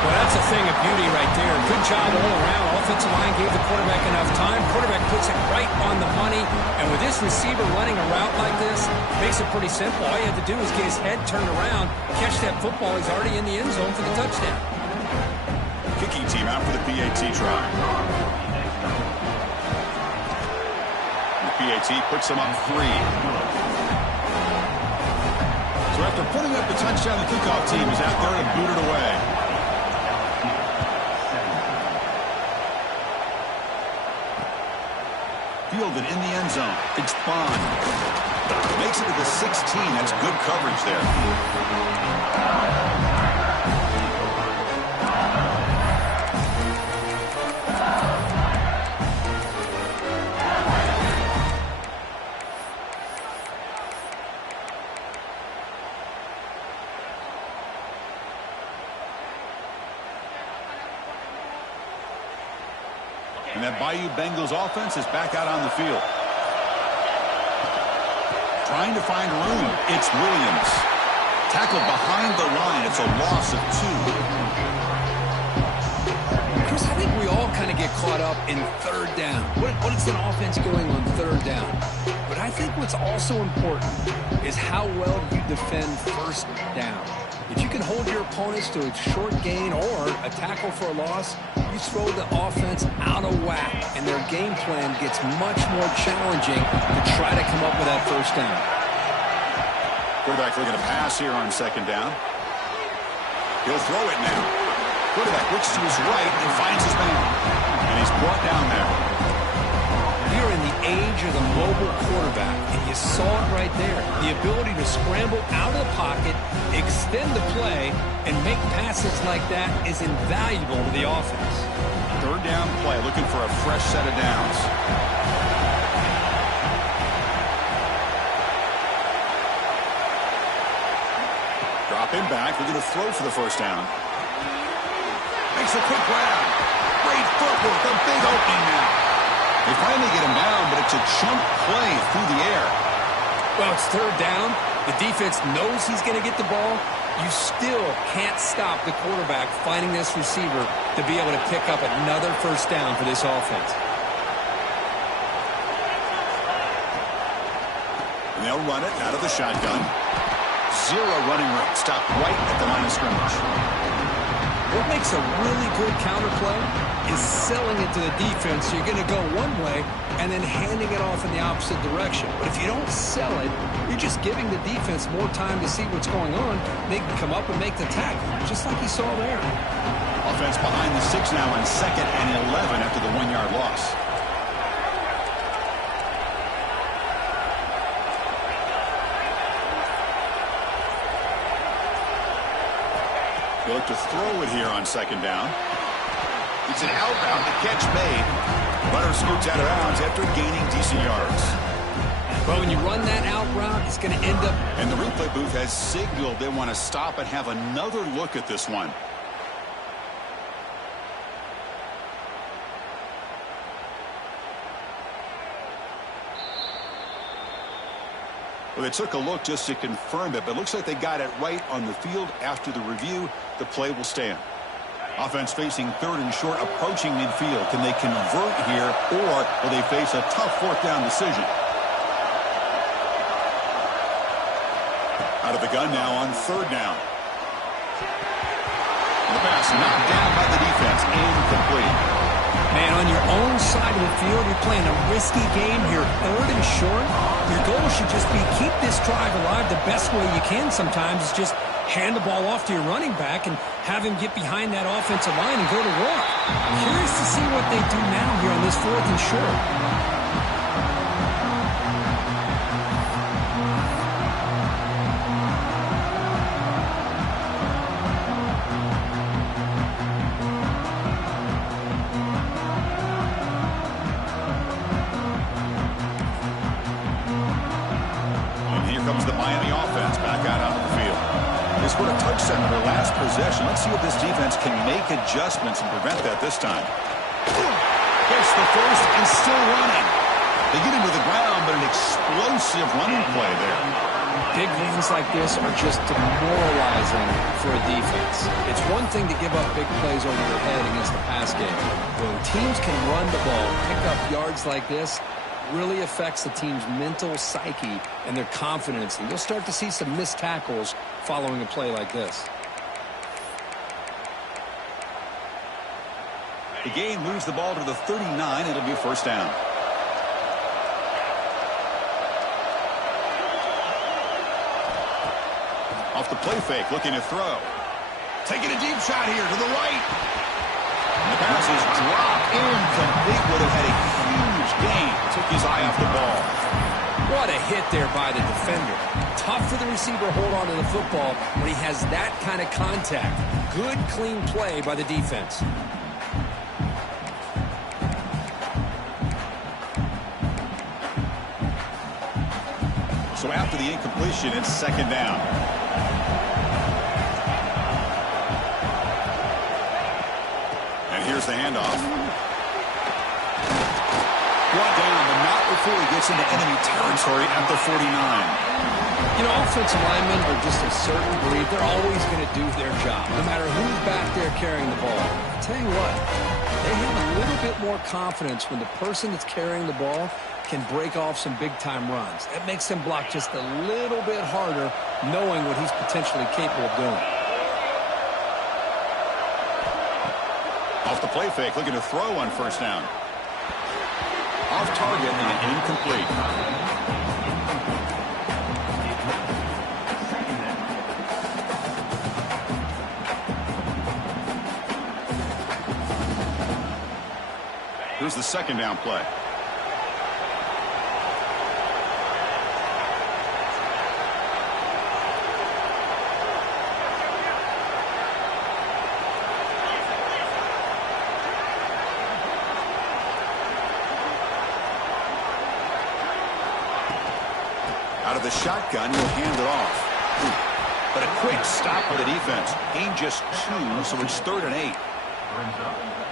Well, that's a thing of beauty right there. Good job all around. Offensive line gave the quarterback enough time. Quarterback puts it right on the money. And with this receiver running a route like this, makes it pretty simple. All you have to do is get his head turned around, catch that football. He's already in the end zone for the touchdown. Kicking team out for the PAT try. The PAT puts them up 3. So after putting up the touchdown, the kickoff team is out there to boot it away. Fielded in the end zone. It's Bond. Makes it to the 16. That's good coverage there. And that Bayou Bengals offense is back out on the field. Trying to find room. It's Williams. Tackled behind the line. It's a loss of 2. Chris, I think we all kind of get caught up in 3rd down. What is an offense going on 3rd down? But I think what's also important is how well you defend 1st down. If you can hold your opponents to a short gain or a tackle for a loss, you throw the offense out of whack, and their game plan gets much more challenging to try to come up with that 1st down. Quarterback looking to pass here on 2nd down. He'll throw it now. Quarterback looks to his right and finds his man. And he's brought down there. We're in the age of the mobile quarterback, and you saw it right there. The ability to scramble out of the pocket, extend the play, and make passes like that is invaluable to the offense. 3rd down play, looking for a fresh set of downs. Dropping back, looking to throw for the 1st down. Makes a quick grab. Great footwork, a big opening now. They finally get him down, but it's a chunk play through the air. Well, it's 3rd down. The defense knows he's going to get the ball. You still can't stop the quarterback finding this receiver to be able to pick up another 1st down for this offense. And they'll run it out of the shotgun. 0 running room. Stopped right at the line of scrimmage. What makes a really good counter play is selling it to the defense. So you're going to go one way and then handing it off in the opposite direction. But if you don't sell it, you're just giving the defense more time to see what's going on. They can come up and make the tackle, just like you saw there. Offense behind the 6 now on 2nd and 11 after the 1-yard loss. They look to throw it here on second down. It's an outbound. The catch made. Runner scoots out of bounds after gaining decent yards. But when you run that out route, it's going to end up... And the replay booth has signaled they want to stop and have another look at this one. Well, they took a look just to confirm it, but it looks like they got it right on the field. After the review, the play will stand. Offense facing 3rd and short, approaching midfield. Can they convert here, or will they face a tough 4th down decision? Out of the gun now on 3rd down. The pass knocked down by the defense. Incomplete. Man, on your own side of the field, you're playing a risky game here. 3rd and short. Your goal should just be keep this drive alive the best way you can sometimes. Is just hand the ball off to your running back and have him get behind that offensive line and go to work. Curious to see what they do now here on this 4th and short. Scored a touchdown in their last possession. Let's see if this defense can make adjustments and prevent that this time. Gets the first and still running. They get into the ground, but an explosive running play there. Big runs like this are just demoralizing for a defense. It's one thing to give up big plays over their head against the pass game. When teams can run the ball, pick up yards like this, really affects the team's mental psyche and their confidence. And you'll start to see some missed tackles following a play like this. The game moves the ball to the 39. It'll be 1st down. Off the play fake, looking to throw. Taking a deep shot here to the right. And the pass is dropped incomplete. Would have had a huge gain. Took his eye off the ball. What a hit there by the defender. Tough for the receiver to hold on to the football when he has that kind of contact. Good, clean play by the defense. So after the incompletion, it's 2nd down. And here's the handoff. Brought down, but not before he gets into enemy territory at the 49. You know, offensive linemen are just a certain breed. They're always going to do their job, no matter who's back there carrying the ball. I'll tell you what, they have a little bit more confidence when the person that's carrying the ball can break off some big-time runs. That makes them block just a little bit harder, knowing what he's potentially capable of doing. Off the play fake, looking to throw on 1st down. Off target and incomplete. Here's the 2nd down play. Out of the shotgun, he'll hand it off. But a quick stop by the defense. Gain just 2, so it's 3rd and 8.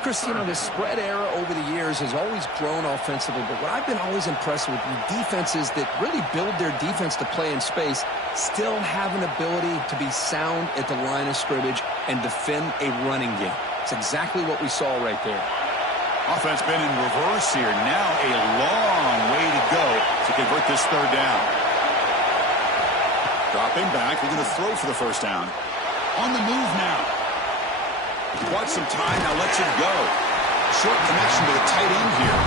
Chris, you know, the spread era over the years has always grown offensively, but what I've been always impressed with defenses that really build their defense to play in space still have an ability to be sound at the line of scrimmage and defend a running game. It's exactly what we saw right there. Offense been in reverse here. Now a long way to go to convert this 3rd down. Dropping back, they're going to throw for the 1st down. On the move now. Bought some time, now lets it go. Short connection to the tight end here.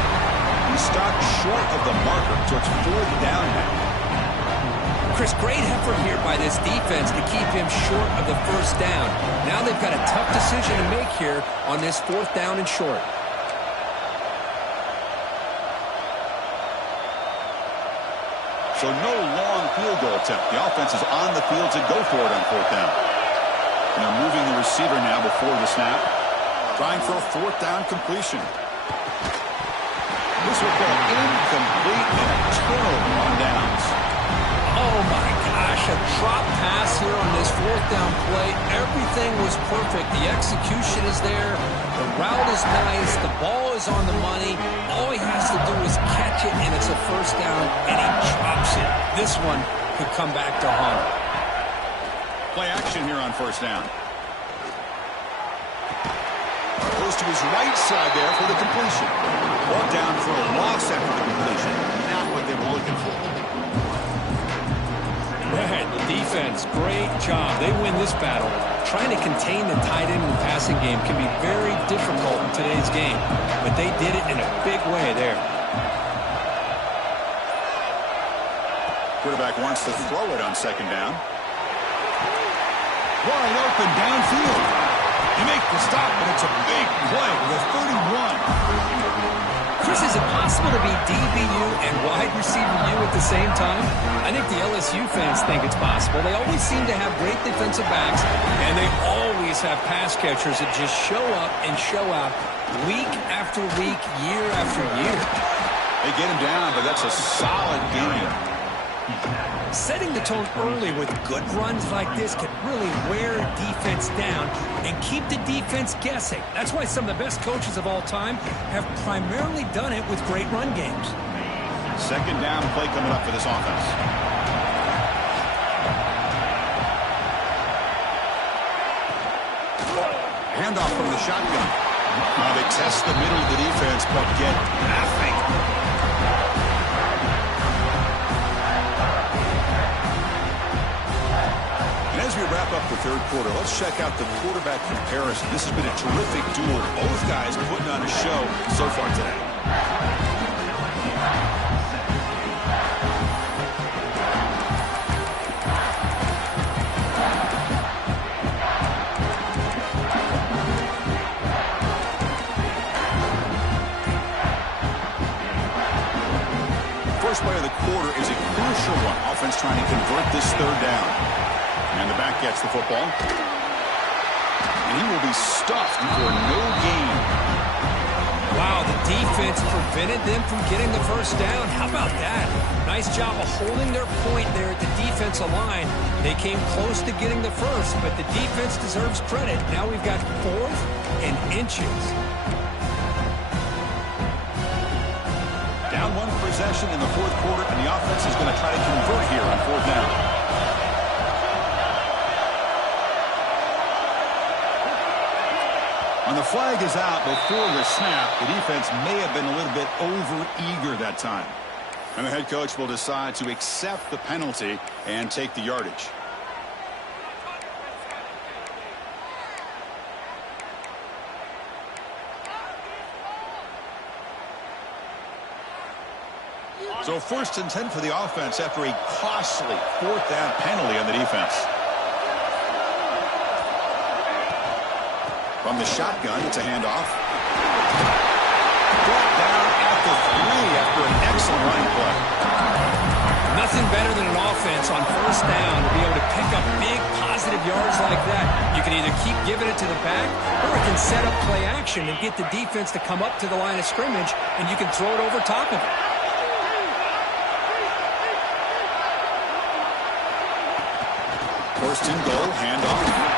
He stopped short of the marker, so it's 4th down now. Chris, great effort here by this defense to keep him short of the 1st down. Now they've got a tough decision to make here on this 4th down and short. So no long field goal attempt. The offense is on the field to go for it on 4th down. And they're moving the receiver now before the snap. Trying for a fourth down completion. This will go incomplete and a turnover on downs. Oh, my gosh, a drop pass here on this fourth down play. Everything was perfect. The execution is there. The route is nice. The ball is on the money. All he has to do is catch it, and it's a first down, and he drops it. This one could come back to haunt. Play action here on first down. Goes to his right side there for the completion. Ball down for a loss after the completion. Not what they were looking for. Right, the defense, great job. They win this battle. Trying to contain the tight end in the passing game can be very difficult in today's game, but they did it in a big way there. Quarterback wants to throw it on second down. Wide open downfield. He makes the stop, but it's a big play with 31. Chris, is it possible to be DBU and wide receiver U at the same time? I think the LSU fans think it's possible. They always seem to have great defensive backs, and they always have pass catchers that just show up and show out week after week, year after year. They get him down, but that's a solid game. Setting the tone early with good runs like this can really wear a defense down and keep the defense guessing. That's why some of the best coaches of all time have primarily done it with great run games. Second down play coming up for this offense. Handoff from the shotgun. Now they test the middle of the defense, but get nothing. As we wrap up the third quarter, let's check out the quarterback comparison. This has been a terrific duel. Both guys putting on a show so far today. First play of the quarter is a crucial one. Offense trying to convert this third down. And the back gets the football. And he will be stuffed for no gain. Wow, the defense prevented them from getting the first down. How about that? Nice job of holding their point there at the defensive line. They came close to getting the first, but the defense deserves credit. Now we've got fourth and inches. Down one possession in the fourth quarter, and the offense is going to try to convert here on fourth down. And the flag is out before the snap. The defense may have been a little bit over-eager that time. And the head coach will decide to accept the penalty and take the yardage. So first and 10 for the offense after a costly fourth down penalty on the defense. From the shotgun, it's a handoff. Brought down at the 3 after an excellent running play. Nothing better than an offense on first down to be able to pick up big positive yards like that. You can either keep giving it to the back, or it can set up play action and get the defense to come up to the line of scrimmage, and you can throw it over top of it. First and goal, handoff.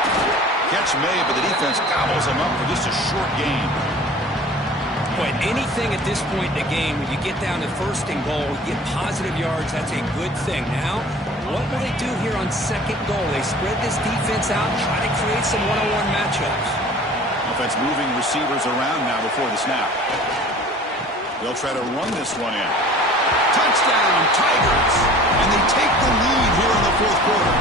Catch made, but the defense gobbles him up for just a short gain. Boy, anything at this point in the game, when you get down to first and goal, you get positive yards, that's a good thing. Now, what will they do here on second goal? They spread this defense out, try to create some one-on-one matchups. Offense moving receivers around now before the snap. They'll try to run this one in. Touchdown, Tigers! And they take the lead here in the fourth quarter.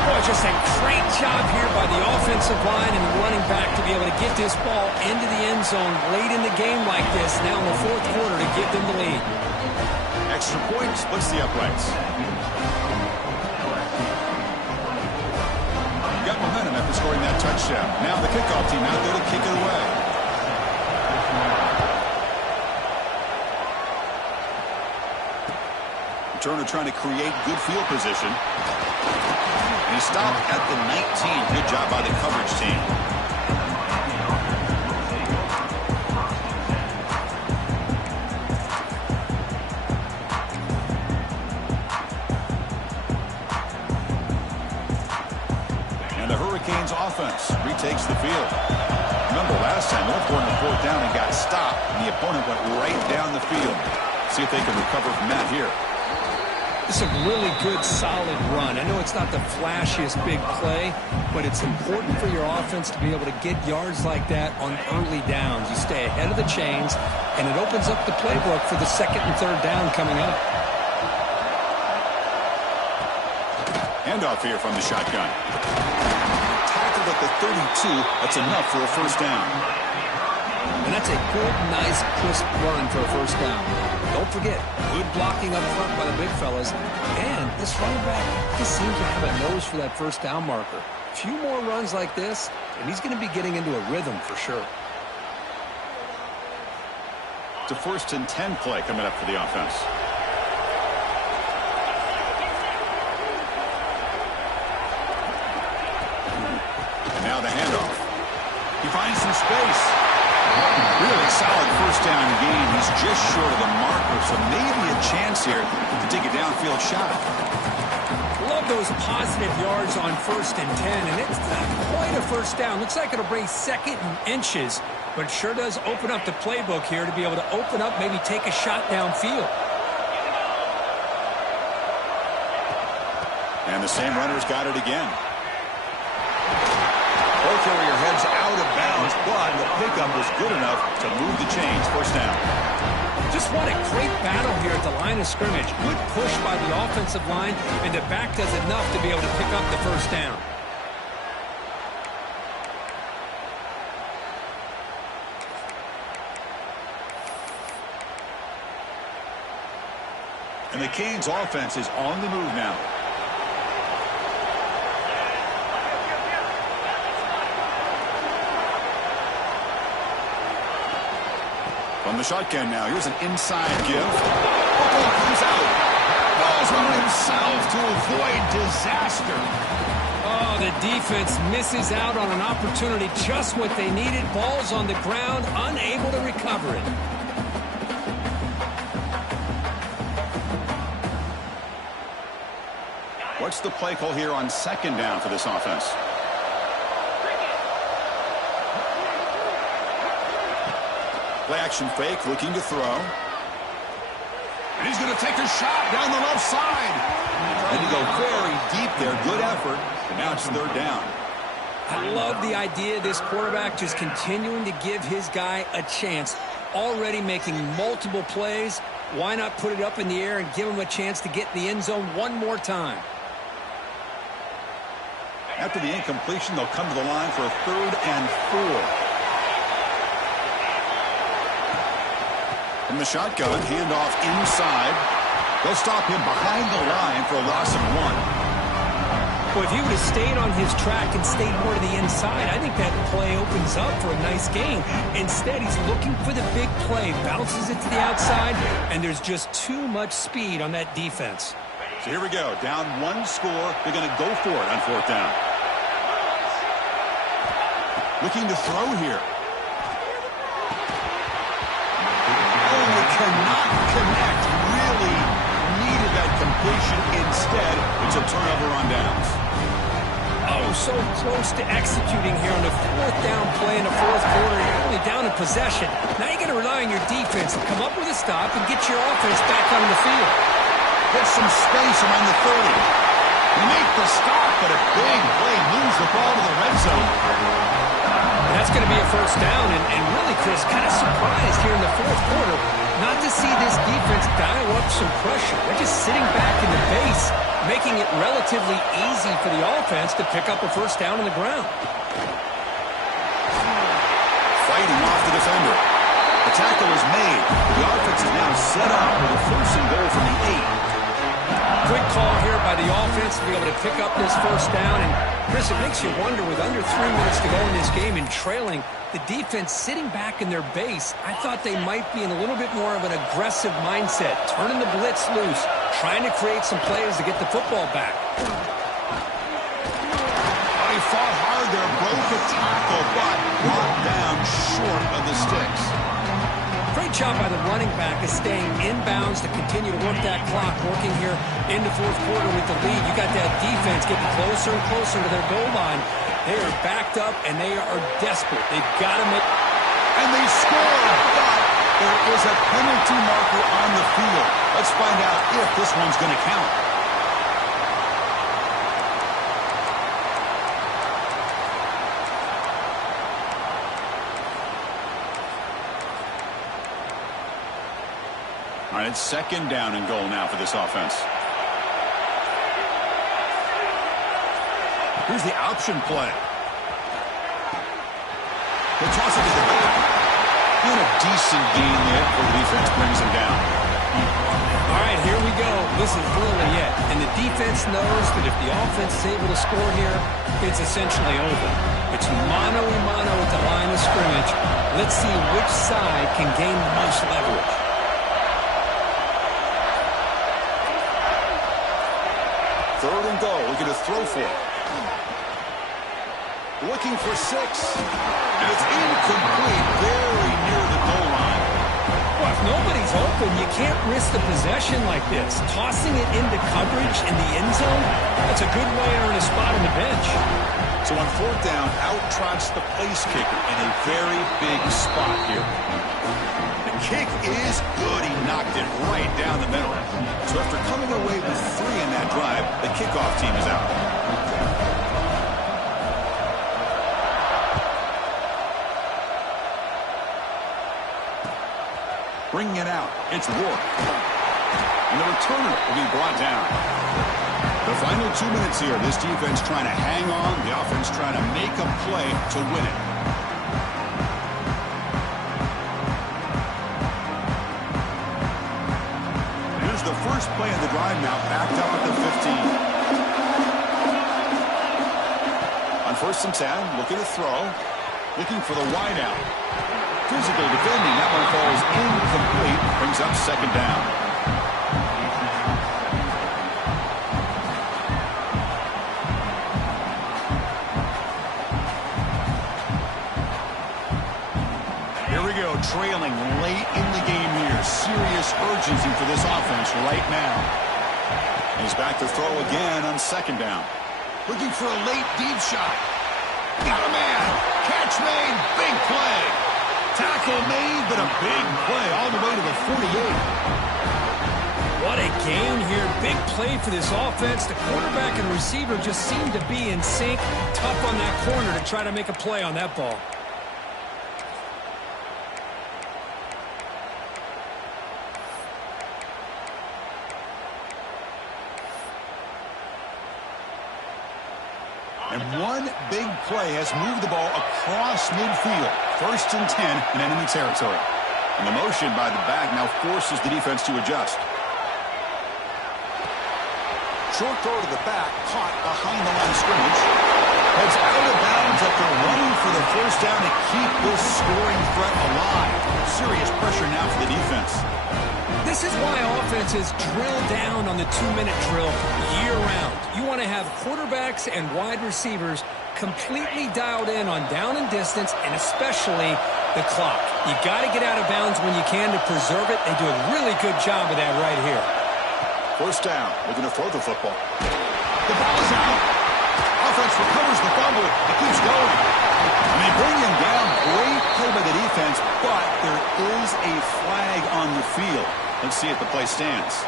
Boy, just a great job here by the offensive line and the running back to be able to get this ball into the end zone late in the game like this, now in the fourth quarter, to give them the lead. Extra point splits the uprights. Got momentum after scoring that touchdown. Now the kickoff team out there to kick it away. Turner trying to create good field position. And he stopped at the 19. Good job by the coverage team. And the Hurricanes offense retakes the field. Remember last time, North were on the fourth down and got stopped, and the opponent went right down the field. See if they can recover from that here. It's a really good, solid run. I know it's not the flashiest big play, but it's important for your offense to be able to get yards like that on early downs. You stay ahead of the chains, and it opens up the playbook for the second and third down coming up. Handoff here from the shotgun. Tackled at the 32. That's enough for a first down. And that's a good, nice, crisp run for a first down. Don't forget, good blocking up front by the big fellas. And this running back just seems to have a nose for that first down marker. A few more runs like this, and he's going to be getting into a rhythm for sure. It's a 1st and 10 play coming up for the offense. And now the handoff. He finds some space. Really solid first down gain. He's just short of the marker, so maybe a chance here to take a downfield shot. Love those positive yards on 1st and 10, and it's not quite a first down. Looks like it'll bring 2nd and inches, but it sure does open up the playbook here to be able to open up, maybe take a shot downfield. And the same runner's got it again. Ball carrier heads out of bounds, but the pickup was good enough to move the chains. First down. Just what a great battle here at the line of scrimmage. Good push by the offensive line, and the back does enough to be able to pick up the first down. And the Canes offense is on the move now. From the shotgun now, here's an inside give. Ball comes out. Ball's on himself to avoid disaster. Oh, the defense misses out on an opportunity, just what they needed. Ball's on the ground, unable to recover it. What's the play call here on 2nd down for this offense? Play action fake, looking to throw. And he's going to take a shot down the left side. Trying to go very deep there. Good effort. And now it's 3rd down. I love the idea of this quarterback just continuing to give his guy a chance. Already making multiple plays. Why not put it up in the air and give him a chance to get in the end zone one more time? After the incompletion, they'll come to the line for a 3rd and 4. From the shotgun, handoff inside. They'll stop him behind the line for a loss of 1. Well, if he would have stayed on his track and stayed more to the inside, I think that play opens up for a nice gain. Instead, he's looking for the big play, bounces it to the outside, and there's just too much speed on that defense. So here we go. Down 1 score. They're going to go for it on 4th down. Looking to throw here. Cannot connect. Really needed that completion. Instead, it's a turnover on downs. Oh, so close to executing here on the 4th down play in the 4th quarter. You're only down in possession. Now you got to rely on your defense to come up with a stop and get your offense back on the field. Get some space around the 30. Make the stop, but a big play moves the ball to the red zone. And that's going to be a first down, and really, Chris, kind of surprised here in the 4th quarter not to see this defense dial up some pressure. They're just sitting back in the base, making it relatively easy for the offense to pick up a first down on the ground. Fighting off the defender. The tackle is made. The offense is now set up with a 1st and goal from the 8. Quick call here by the offense to be able to pick up this first down. And, Chris, it makes you wonder, with under 3 minutes to go in this game and trailing, the defense sitting back in their base, I thought they might be in a little bit more of an aggressive mindset, turning the blitz loose, trying to create some plays to get the football back. fought hard there, broke a tackle, but brought down short of the sticks. Great job by the running back is staying inbounds to continue to work that clock, working here in the fourth quarter with the lead. You got that defense getting closer and closer to their goal line. They are backed up, and they are desperate. They've got to make... And they score, but there is a penalty marker on the field. Let's find out if this one's going to count. All right, it's second down and goal now for this offense. Here's the option play. The toss it to the back. And a decent gain there before the defense brings him down. All right, here we go. This is really it. And the defense knows that if the offense is able to score here, it's essentially over. It's mano-a-mano at the line of scrimmage. Let's see which side can gain the most leverage. Third and goal. Looking to throw for it. Looking for 6. And it's incomplete. Very near the goal line. Well, if nobody's open, you can't risk the possession like this. Tossing it into coverage in the end zone, that's a good way to earn a spot on the bench. So on fourth down, out trots the place kicker in a very big spot here. The kick is good. He knocked it right down the middle. So after coming away with 3 in that drive, the kickoff team is out. Bringing it out, it's Ward. And the returner will be brought down. The final 2 minutes here, this defense trying to hang on, the offense trying to make a play to win it. Here's the first play of the drive now, backed up at the 15. On 1st and 10, looking to throw, looking for the wide out. Physical defending, that one falls incomplete, brings up second down. Here we go, trailing late in the game here. Serious urgency for this offense right now. He's back to throw again on second down. Looking for a late deep shot. Got a man. Catch made. Big play. Tackle made, but a big play all the way to the 48. What a gain here. Big play for this offense. The quarterback and receiver just seem to be in sync. Tough on that corner to try to make a play on that ball. And one big play has moved the ball across midfield. 1st and 10 in enemy territory. And the motion by the back now forces the defense to adjust. Short throw to the back, caught behind the line of scrimmage. Heads out of bounds after running for the first down to keep this scoring threat alive. Serious pressure now for the defense. This is why offenses drill down on the 2-minute drill year-round. You want to have quarterbacks and wide receivers completely dialed in on down and distance, and especially the clock. You got to get out of bounds when you can to preserve it. They do a really good job of that right here. First down, looking to throw the football. The ball is out. Offense recovers the fumble. It keeps going. And they bring him down. Great play by the defense, but there is a flag on the field. Let's see if the play stands.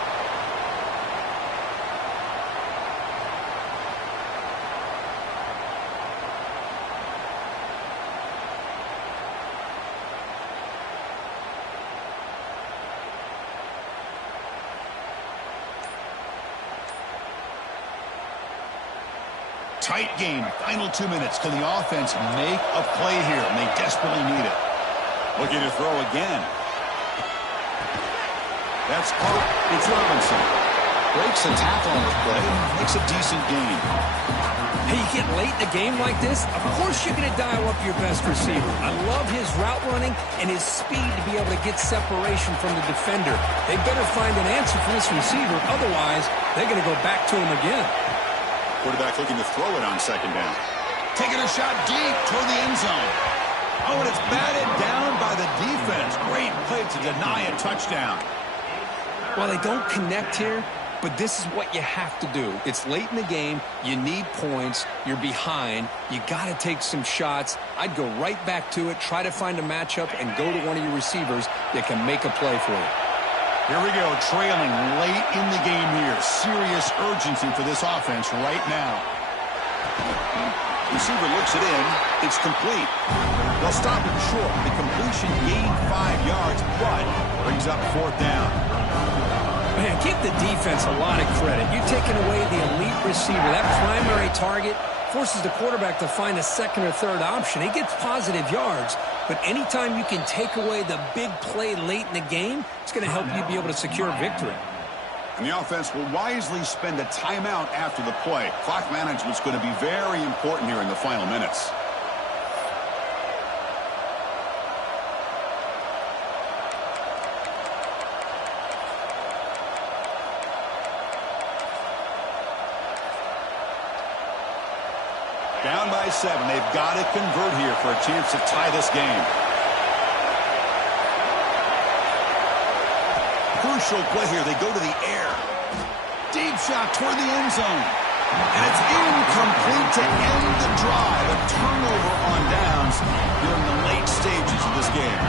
Tight game. Final 2 minutes. Can the offense make a play here? And they desperately need it. Looking to throw again. That's caught. It's Robinson. Breaks a tackle on the play. Makes a decent gain. Hey, you get late in a game like this, of course you're going to dial up your best receiver. I love his route running and his speed to be able to get separation from the defender. They better find an answer for this receiver. Otherwise, they're going to go back to him again. Quarterback looking to throw it on second down. Taking a shot deep toward the end zone. Oh, and it's batted down by the defense. Great play to deny a touchdown. Well, they don't connect here, but this is what you have to do. It's late in the game. You need points. You're behind. You got to take some shots. I'd go right back to it, try to find a matchup, and go to one of your receivers that can make a play for you. Here we go, trailing late in the game here. Serious urgency for this offense right now. Receiver looks it in. It's complete. They'll stop it short. The completion gained 5 yards, but brings up 4th down. Man, give the defense a lot of credit. You're taking away the elite receiver. That primary target forces the quarterback to find a second or third option. He gets positive yards, but anytime you can take away the big play late in the game, it's going to help you be able to secure victory. And the offense will wisely spend a timeout after the play. Clock management's going to be very important here in the final minutes. Down by 7. They've got to convert here for a chance to tie this game. Crucial play here. They go to the air. Deep shot toward the end zone. And it's incomplete to end the drive. A turnover on downs during the late stages of this game.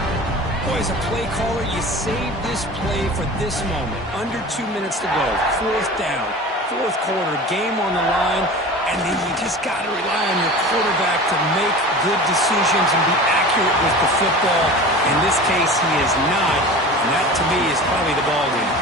Boy, as a play caller, you save this play for this moment. Under 2 minutes to go. 4th down. 4th quarter. Game on the line. And then you just got to rely on your quarterback to make good decisions and be accurate with the football. In this case, he is not. And that, to me, is probably the ball game.